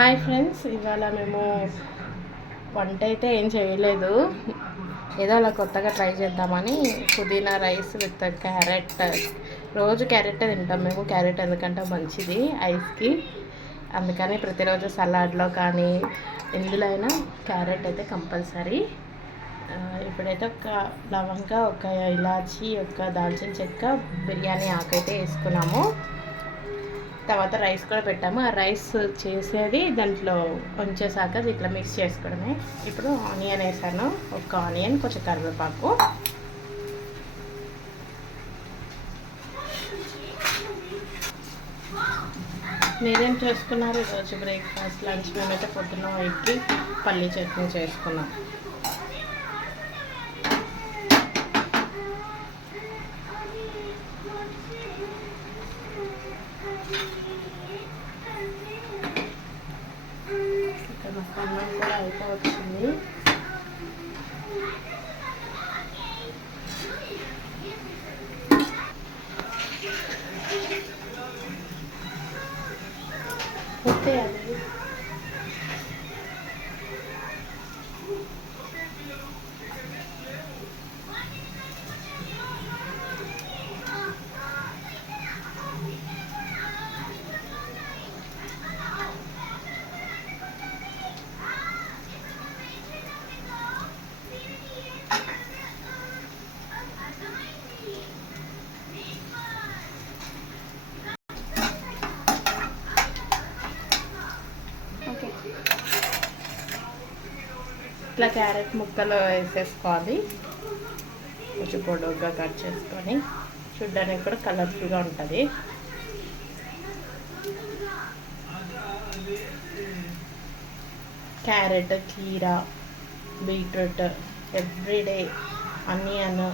Hi friends, ఇవాళ మేము వంట అయితే ఏం చేయలేదు. ఏదో అలా కొత్తగా ట్రై చేద్దామని పుదీనా రైస్ విత్ క్యారెట్. రోజు క్యారెట్ తింటాం మేము. క్యారెట్ ఎందుకంటే మంచిది ఐస్కి, అందుకని ప్రతిరోజు సలాడ్లో కానీ ఎందులో అయినా క్యారెట్ అయితే కంపల్సరీ. ఇప్పుడైతే ఒక లవంగా, ఒక ఇలాచి, ఒక దాల్చిన చెక్క, బిర్యానీ ఆకు అయితే వేసుకున్నాము. తర్వాత రైస్ కూడా పెట్టాము. ఆ రైస్ చేసేది దాంట్లో ఉంచేసాక ఇట్లా మిక్స్ చేసుకోవడమే. ఇప్పుడు ఆనియన్ వేసాను, ఒక ఆనియన్, కొంచెం కరివేపాకు. మీరేం చేసుకున్నారు ఈరోజు బ్రేక్ఫాస్ట్, లంచ్? మేమైతే పొద్దున్న ఇడ్లీ పల్లీ చట్నీ చేసుకున్నాం. అన్నం కూడా అయిపోవచ్చింది. ఓకే అది ఇట్లా క్యారెట్ ముక్కలు వేసేసుకోవాలి. కొంచెం పొడవుగా కట్ చేసుకొని చూడ్డానికి కూడా కలర్ఫుల్గా ఉంటుంది. క్యారెట్, కీరా, బీట్రూట్, ఎవ్రీడే ఆనియన్,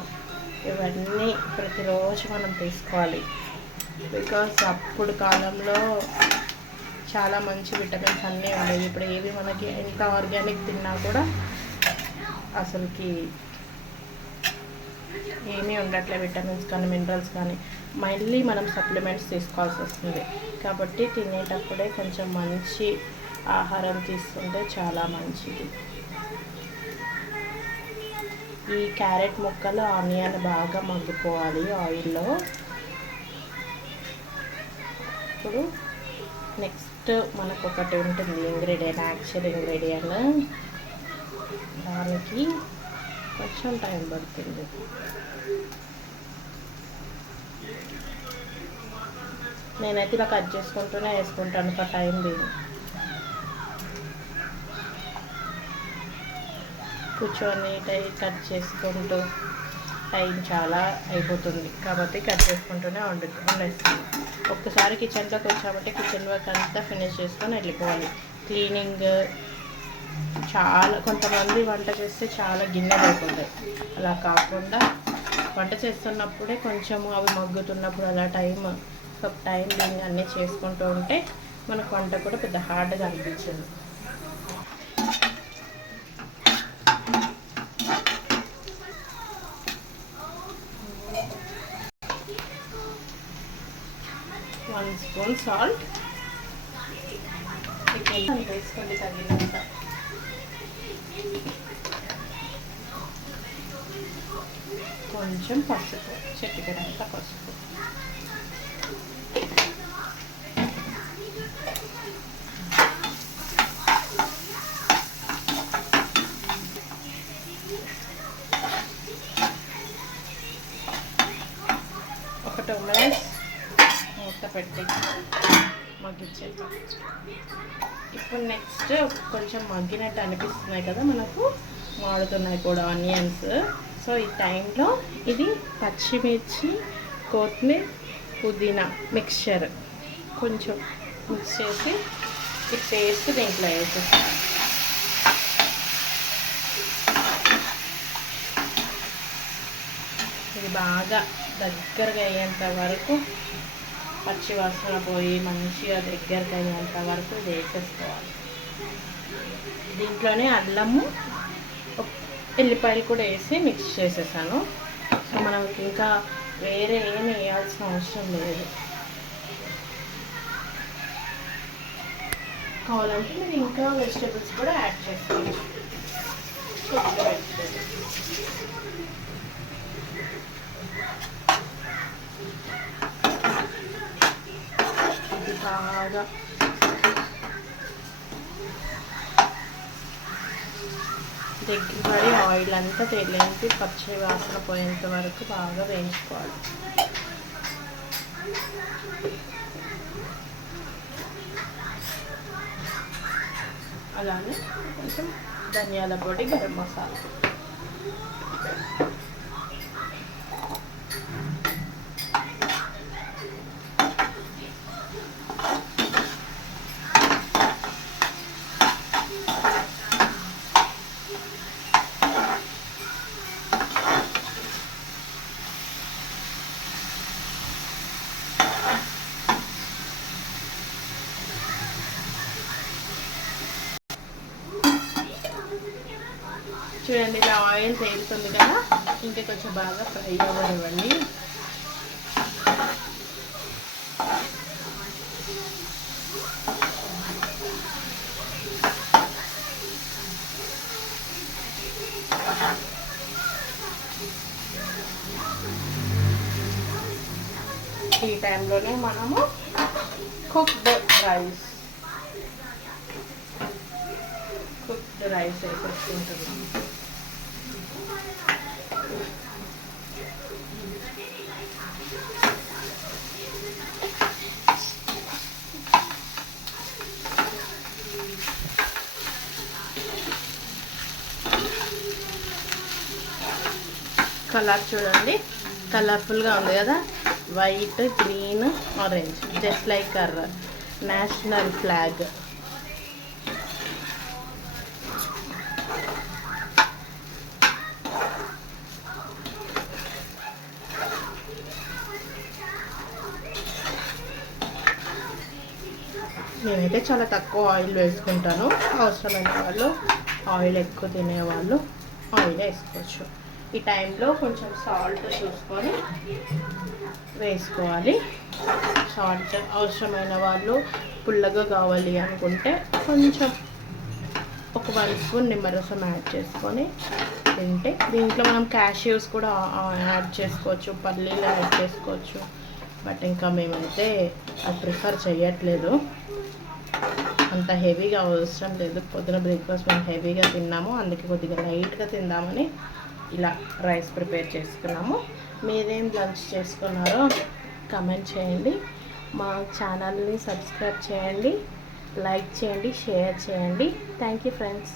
ఇవన్నీ ప్రతిరోజు మనం తీసుకోవాలి. బికాస్ అప్పుడు కాలంలో చాలా మంచి విటమిన్స్ అన్నీ ఉండేవి. ఇప్పుడు ఏవి మనకి ఎంత ఆర్గానిక్ తిన్నా కూడా అసలుకి ఏమీ ఉండట్లే, విటమిన్స్ కానీ మినరల్స్ కానీ. మళ్ళీ మనం సప్లిమెంట్స్ తీసుకోవాల్సి వస్తుంది. కాబట్టి తినేటప్పుడే కొంచెం మంచి ఆహారం తీసుకుంటే చాలా మంచిది. ఈ క్యారెట్ ముక్కలు, ఆనియన్ బాగా మగ్గిపోవాలి ఆయిల్లో. ఇప్పుడు నెక్స్ట్ మనకు ఒకటి ఉంటుంది ఇంగ్రీడియంట్, యాక్చువల్ ఇంగ్రీడియంట్. దానికి కొంచెం టైం పడుతుంది. నేనైతే ఇలా కట్ చేసుకుంటూనే వేసుకుంటాను ఒక టైం లేదు. కూర్చొని కట్ చేసుకుంటూ టైం చాలా అయిపోతుంది. కాబట్టి కట్ చేసుకుంటూనే వండేస్తాను. ఒక్కసారి కిచెన్లోకి వచ్చామంటే కిచెన్ వర్క్ అంతా ఫినిష్ చేసుకొని వెళ్ళిపోవాలి. క్లీనింగ్ చాలా, కొంతమంది వంట చేస్తే చాలా గిన్నెలు అయిపోతాయి. అలా కాకుండా వంట చేస్తున్నప్పుడే కొంచెము అవి మగ్గుతున్నప్పుడు అలా టైం దీన్ని అన్నీ చేసుకుంటూ ఉంటే మనకు వంట కూడా పెద్ద హార్డ్గా అనిపించదు. వన్ స్పూన్ సాల్ట్ వేసుకోండి తగినంత. కొంచెం పసుపు, చిటికెడంత పసుపు. ఒక 2 minutes మూత పెట్టి మగ్గించేద్దాం. ఇప్పుడు నెక్స్ట్ కొంచెం మగ్గినట్టు అనిపిస్తున్నాయి కదా మనకు, మాడుతున్నాయి కూడా ఆనియన్స్. సో ఈ టైంలో ఇది పచ్చిమిర్చి, కొత్తిమీర, పుదీనా మిక్చర్ కొంచెం మిక్స్ చేసి ఈ పేస్ట్ దీంట్లో వేసేస్తాను. ఇది బాగా దగ్గరగా అయ్యేంత వరకు, పచ్చి వాసన పోయి మంచిగా దగ్గరగా అయ్యేంత వరకు వేసేసుకోవాలి. దీంట్లోనే అల్లము, ఎల్లిపాయలు కూడా వేసి మిక్స్ చేసేసాను. సో మనకి ఇంకా వేరే ఏమి వేయాల్సిన అవసరం లేదు. కావాలంటే మీరు ఇంకా వెజిటేబుల్స్ కూడా యాడ్ చేసుకోవచ్చు. ఇది బాగా దగ్గర పడి ఆయిల్ అంతా తేలేంటి పచ్చి వాసన పోయేంత వరకు బాగా వేయించుకోవాలి. అలానే కొంచెం ధనియాల పొడి, గరం మసాలా. చూడండి ఇలా ఆయిల్ తేలుతుంది కదా, ఇంకా కొంచెం బాగా ఫ్రై అవ్వనివ్వండి. ఈ టైంలోనే మనము కుక్డ్ రైస్ వేసేసుకుంటున్నాము. కలర్ చూడండి, కలర్ఫుల్గా ఉంది కదా, white, green, orange, just like our national flag. నేనైతే చాలా తక్కువ ఆయిల్ వేసుకుంటాను. అవసరమైన వాళ్ళు, ఆయిల్ ఎక్కువ తినేవాళ్ళు ఆయిల్ వేసుకోవచ్చు. ఈ టైంలో కొంచెం సాల్ట్ చూసుకొని వేసుకోవాలి. సాల్ట్ అవసరమైన వాళ్ళు పుల్లగా కావాలి అనుకుంటే కొంచెం ఒక 1 స్పూన్ నిమ్మరసం యాడ్ చేసుకొని తింటే, దీంట్లో మనం క్యాష్యూస్ కూడా యాడ్ చేసుకోవచ్చు, పల్లీలు యాడ్ చేసుకోవచ్చు. బట్ ఇంకా మేమైతే అది ప్రిఫర్ చేయట్లేదు, అంత హెవీగా అవసరం లేదు. పొద్దున బ్రేక్ఫాస్ట్ మేము హెవీగా తిన్నాము, అందుకే కొద్దిగా లైట్గా తిందామని ఇలా రైస్ ప్రిపేర్ చేసుకున్నాము. మీరేం లంచ్ చేసుకున్నారో కమెంట్ చేయండి. మా ఛానల్ని సబ్స్క్రైబ్ చేయండి, లైక్ చేయండి, షేర్ చేయండి. Thank you friends.